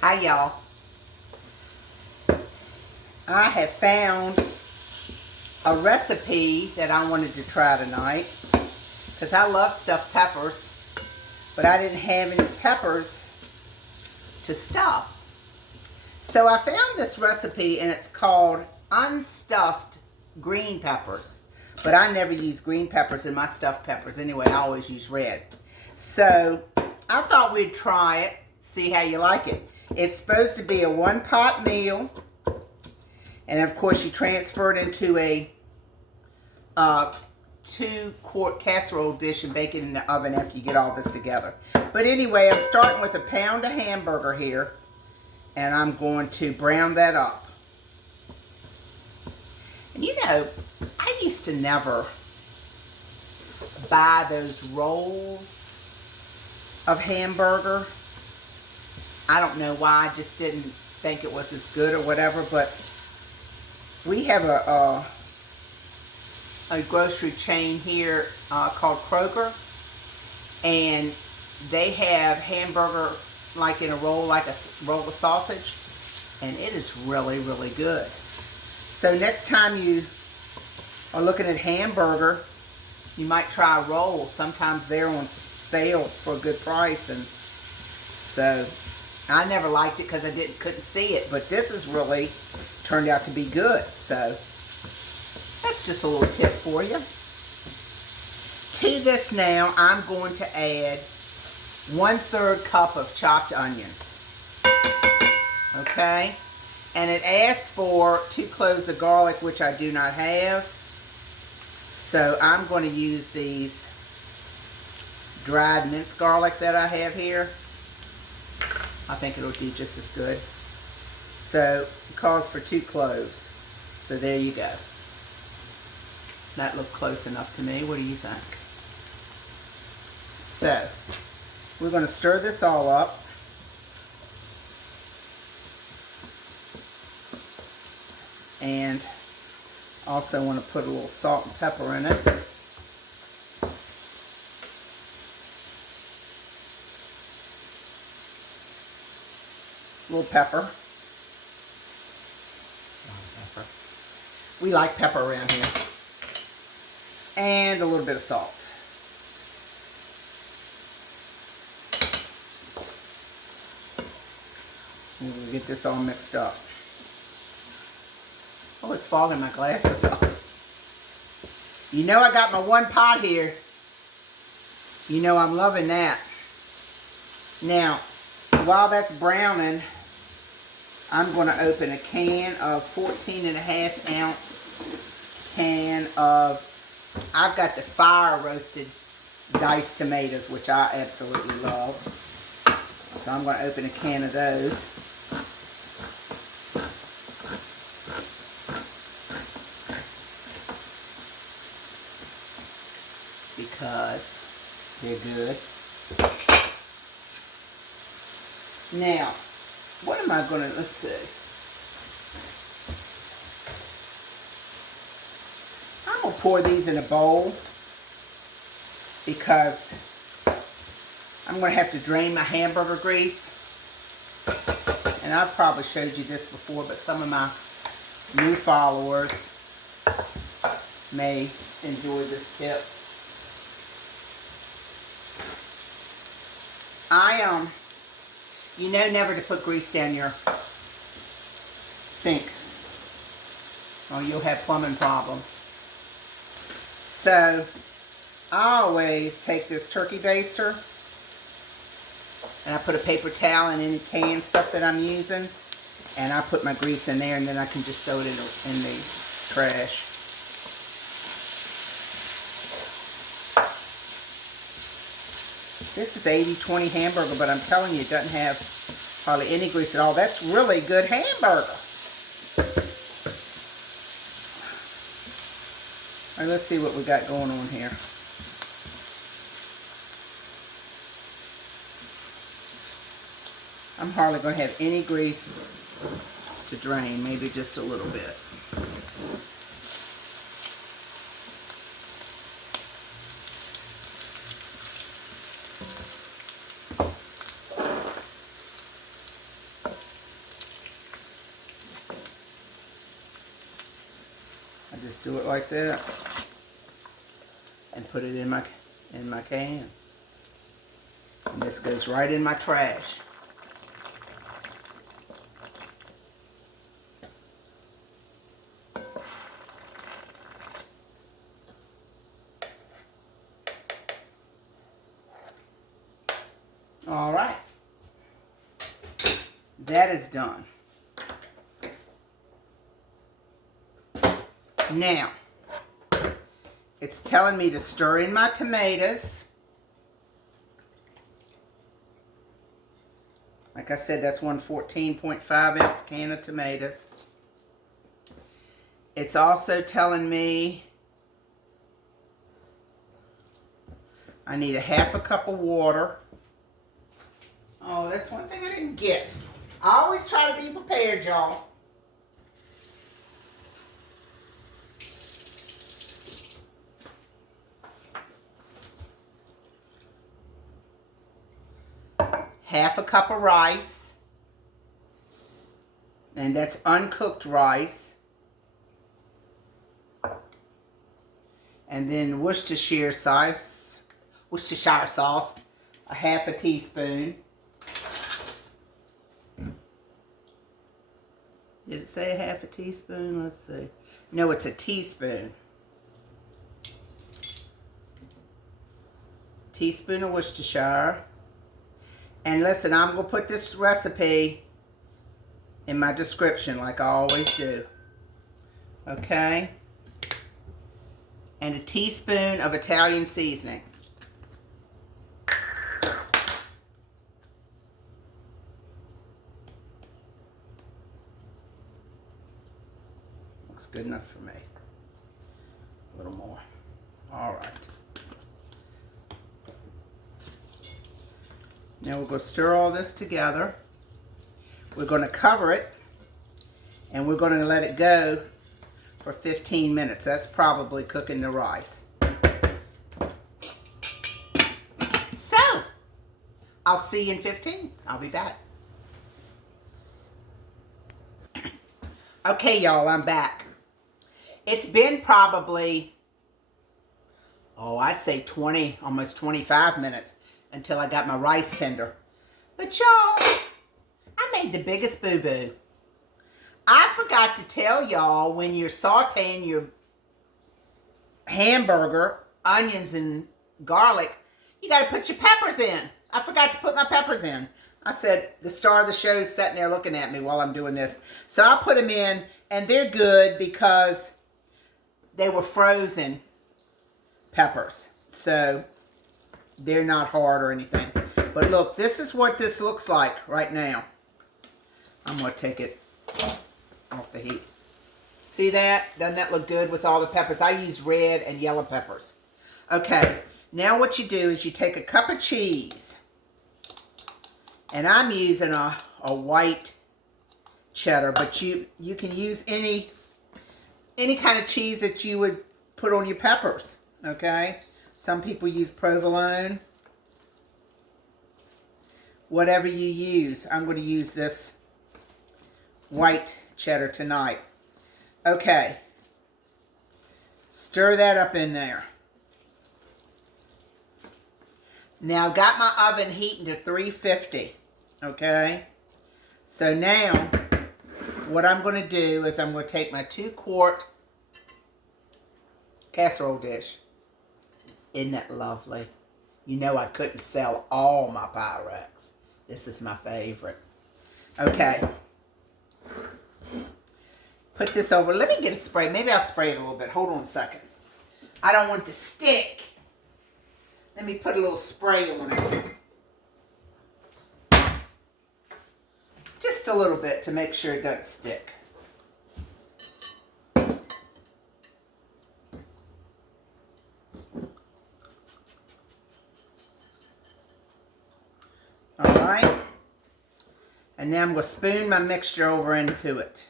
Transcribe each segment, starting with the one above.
Hi y'all. I have found a recipe that I wanted to try tonight because I love stuffed peppers, but I didn't have any peppers to stuff. So I found this recipe and it's called unstuffed green peppers. But I never use green peppers in my stuffed peppers anyway. I always use red. So I thought we'd try it, see how you like it. It's supposed to be a one-pot meal. And of course you transfer it into a 2-quart casserole dish and bake it in the oven after you get all this together. But anyway, I'm starting with a pound of hamburger here. And I'm going to brown that up. And you know, I used to never buy those rolls of hamburger. I don't know why, I just didn't think it was as good or whatever, but we have a grocery chain here called Kroger, and they have hamburger like in a roll, like a roll of sausage, and it is really, really good. So next time you are looking at hamburger, you might try a roll. Sometimes they're on sale for a good price, and so I never liked it because I couldn't see it, but this has really turned out to be good. So that's just a little tip for you. To this now, I'm going to add 1/3 cup of chopped onions. Okay, and it asks for 2 cloves of garlic, which I do not have. So I'm going to use these dried minced garlic that I have here. I think it'll do just as good. So it calls for 2 cloves. So there you go. That looked close enough to me. What do you think? So we're going to stir this all up. And also want to put a little salt and pepper in it. A little pepper. We like pepper around here. And a little bit of salt. And we'll get this all mixed up. Oh, it's fogging my glasses up. You know I got my one pot here. You know I'm loving that. Now, while that's browning, I'm going to open a can of 14.5 ounce can of, I've got the fire roasted diced tomatoes, which I absolutely love. So I'm going to open a can of those. Because they're good. Now, what am I going to, let's see. I'm going to pour these in a bowl because I'm going to have to drain my hamburger grease. And I've probably showed you this before, but some of my new followers may enjoy this tip. You know never to put grease down your sink or you'll have plumbing problems. So I always take this turkey baster and I put a paper towel in any canned stuff that I'm using, and I put my grease in there, and then I can just throw it in the trash. This is 80-20 hamburger, but I'm telling you, it doesn't have hardly any grease at all. That's really good hamburger. All right, let's see what we got going on here. I'm hardly going to have any grease to drain, maybe just a little bit. just do it like that and put it in my can. And this goes right in my trash. All right. That is done. Now, it's telling me to stir in my tomatoes. Like I said, that's one 14.5 ounce can of tomatoes. It's also telling me I need a half a cup of water. Oh, that's one thing I didn't get. I always try to be prepared, y'all. Half a cup of rice. And that's uncooked rice. And then Worcestershire sauce, a half a teaspoon. Did it say a half a teaspoon? Let's see. No, it's a teaspoon. Teaspoon of Worcestershire. And listen, I'm going to put this recipe in my description like I always do. Okay? And a teaspoon of Italian seasoning. Looks good enough for me. A little more. All right. Now we're going to stir all this together. We're going to cover it and we're going to let it go for 15 minutes. That's probably cooking the rice. So, I'll see you in 15. I'll be back. Okay, y'all, I'm back. It's been probably, I'd say 20, almost 25 minutes until I got my rice tender. But y'all, I made the biggest boo-boo. I forgot to tell y'all when you're sauteing your hamburger, onions and garlic, you got to put your peppers in. I forgot to put my peppers in. I said, the star of the show is sitting there looking at me while I'm doing this. So I put them in, and they're good because they were frozen peppers. So they're not hard or anything. But look, this is what this looks like right now. I'm going to take it off the heat. See that? Doesn't that look good with all the peppers? I use red and yellow peppers. Okay, now what you do is you take a cup of cheese. And I'm using a white cheddar, but you can use any kind of cheese that you would put on your peppers, okay? Some people use provolone. Whatever you use, I'm going to use this white cheddar tonight. Okay. Stir that up in there. Now, I've got my oven heating to 350. Okay. So now, what I'm going to do is I'm going to take my 2-quart casserole dish. Isn't that lovely? You know I couldn't sell all my Pyrex. This is my favorite. Okay. Put this over. Let me get a spray. Maybe I'll spray it a little bit. Hold on a second. I don't want it to stick. Let me put a little spray on it. Just a little bit to make sure it doesn't stick. All right. And now I'm going to spoon my mixture over into it.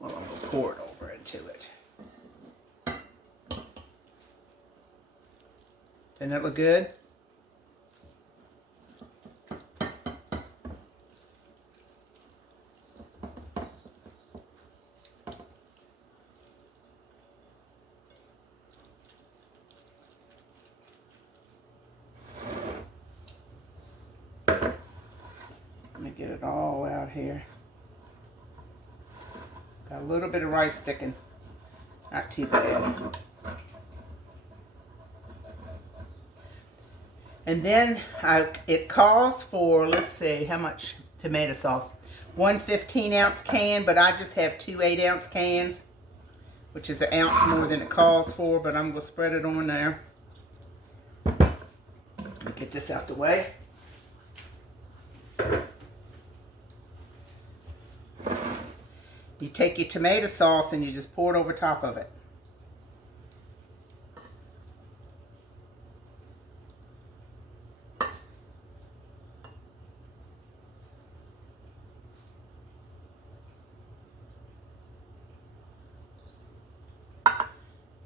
Well, I'm going to pour it over into it. Doesn't that look good? get it all out here. Got a little bit of rice sticking. Not too bad. And then it calls for, let's see, how much tomato sauce. 1 15-ounce can, but I just have 2 8-ounce cans, which is 1 ounce more than it calls for, but I'm going to spread it on there. Let me get this out the way. You take your tomato sauce and you just pour it over top of it.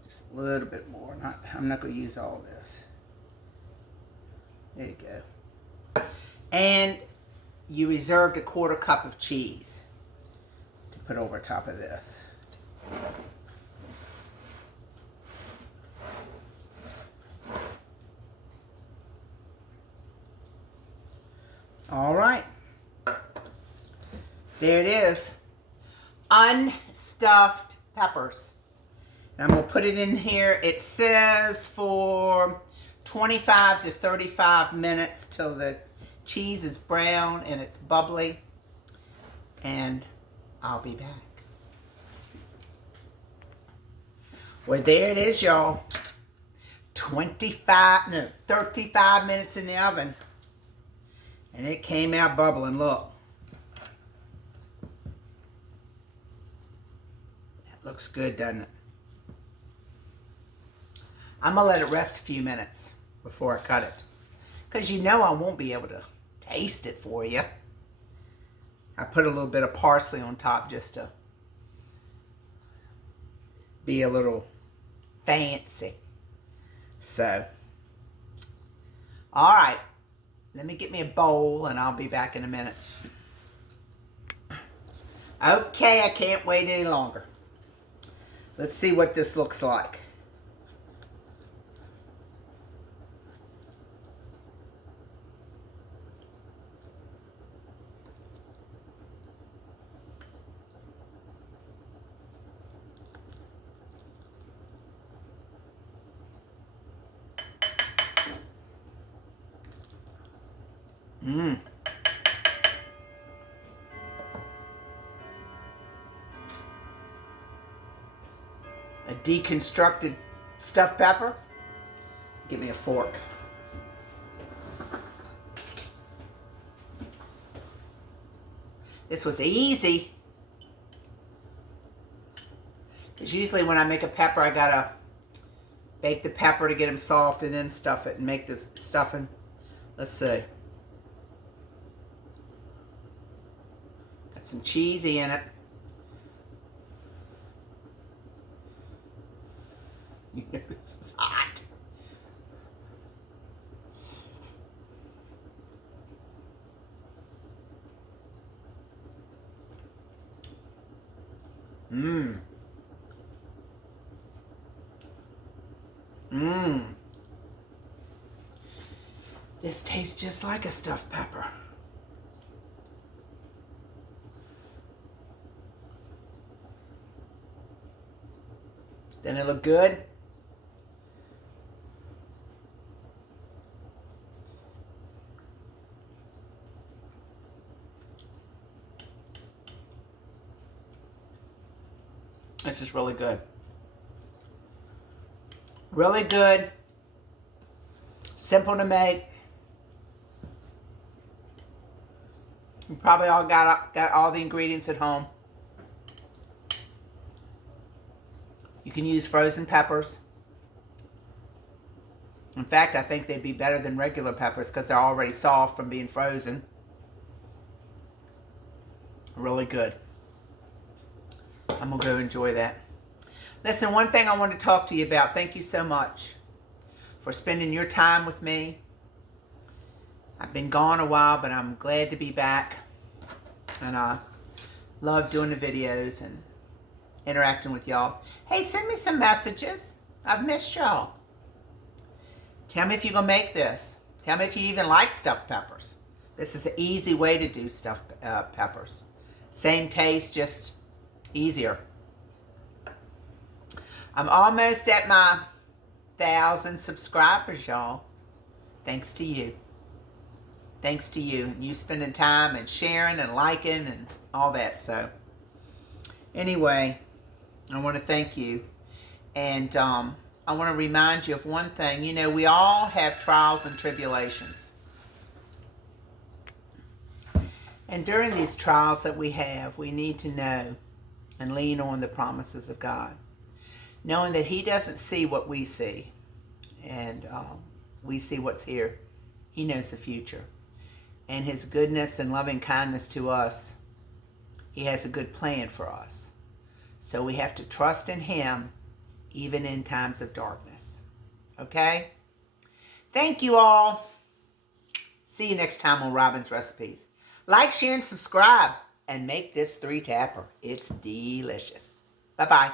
Just a little bit more. I'm not going to use all this. There you go. And you reserved a 1/4 cup of cheese to put over top of this. All right. There it is. Unstuffed peppers. And I'm going to put it in here. It says for 25 to 35 minutes till the cheese is brown and it's bubbly. And I'll be back. Well, there it is, y'all. 35 minutes in the oven. And it came out bubbling. Look. That looks good, doesn't it? I'm going to let it rest a few minutes before I cut it. Because you know I won't be able to taste it for you. I put a little bit of parsley on top just to be a little fancy. So, all right. Let me get me a bowl and I'll be back in a minute. Okay, I can't wait any longer. Let's see what this looks like. Mmm. A deconstructed stuffed pepper. Give me a fork. This was easy. Because usually when I make a pepper, I gotta bake the pepper to get them soft and then stuff it and make the stuffing. Let's see. Got some cheesy in it. You know this is hot. Mmm. Mmm. This tastes just like a stuffed pepper. Doesn't it look good? This is really good. Really good. Simple to make. You probably all got all the ingredients at home. You can use frozen peppers. In fact, I think they'd be better than regular peppers because they're already soft from being frozen. Really good. I'm going to go enjoy that. Listen, one thing I want to talk to you about. Thank you so much for spending your time with me. I've been gone a while, but I'm glad to be back. And I love doing the videos and interacting with y'all. Hey, send me some messages. I've missed y'all. Tell me if you're going to make this. Tell me if you even like stuffed peppers. This is an easy way to do stuffed peppers. Same taste, just easier. I'm almost at my 1,000 subscribers, y'all. Thanks to you. Thanks to you. You spending time and sharing and liking and all that. So anyway, I want to thank you. And I want to remind you of one thing. You know, we all have trials and tribulations. And during these trials that we have, we need to know and lean on the promises of God. Knowing that He doesn't see what we see. And we see what's here. He knows the future. And His goodness and loving kindness to us, He has a good plan for us. So we have to trust in Him even in times of darkness. Okay? Thank you all. See you next time on Robin's Recipes. Like, share, and subscribe. And make this 3-tapper. It's delicious. Bye-bye.